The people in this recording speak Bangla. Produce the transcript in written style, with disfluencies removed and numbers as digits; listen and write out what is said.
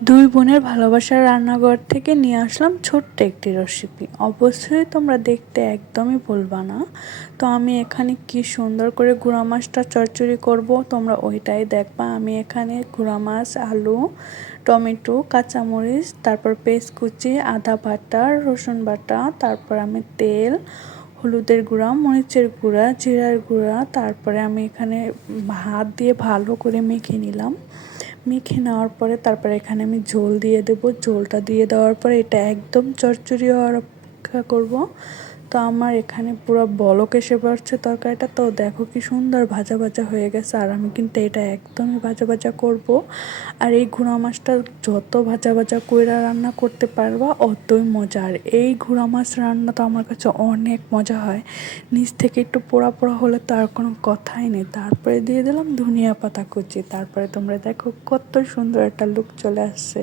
দুই বোনের ভালোবাসার রান্নাঘর থেকে নিয়ে আসলাম ছোট্ট একটি রেসিপি। অবশ্যই তোমরা দেখতে একদমই ভুলবা না। তো আমি এখানে কি সুন্দর করে গুঁড়া মাছটা চচ্চড়ি করব, তোমরা ওইটাই দেখবা। আমি এখানে গুঁড়া মাছ, আলু, টমেটো, কাঁচামরিচ, তারপর পেঁয়াজ কুচি, আদা বাটা, রসুন বাটা, তারপর আমি তেল, হলুদের গুঁড়া, মরিচের গুঁড়া, জিরার গুঁড়া, তারপরে আমি এখানে হাত দিয়ে ভালো করে মেখে নিলাম। মেখে নেওয়ার পরে তারপরে এখানে আমি ঝোল দিয়ে দেবো। ঝোলটা দিয়ে দেওয়ার পরে এটা একদম চড়চড়ি হওয়ার অপেক্ষা করব। তো আমার এখানে পুরো বলক এসে পড়ছে তরকারিটা। তো দেখো কি সুন্দর ভাজা ভাজা হয়ে গেছে। আর আমি কিন্তু এটা একদমই ভাজা ভাজা করব। আর এই গুঁড়া মাছটা যত ভাজা ভাজা কইরা রান্না করতে পারবা অতই মজা। আর এই গুঁড়া মাছ রান্না তো আমার কাছে অনেক মজা হয়। নিচ থেকে একটু পোড়া পোড়া হলে তো আর কোনো কথাই নেই। তারপরে দিয়ে দিলাম ধনিয়া পাতা কুচি। তারপরে তোমরা দেখো কত সুন্দর একটা লুক চলে আসছে।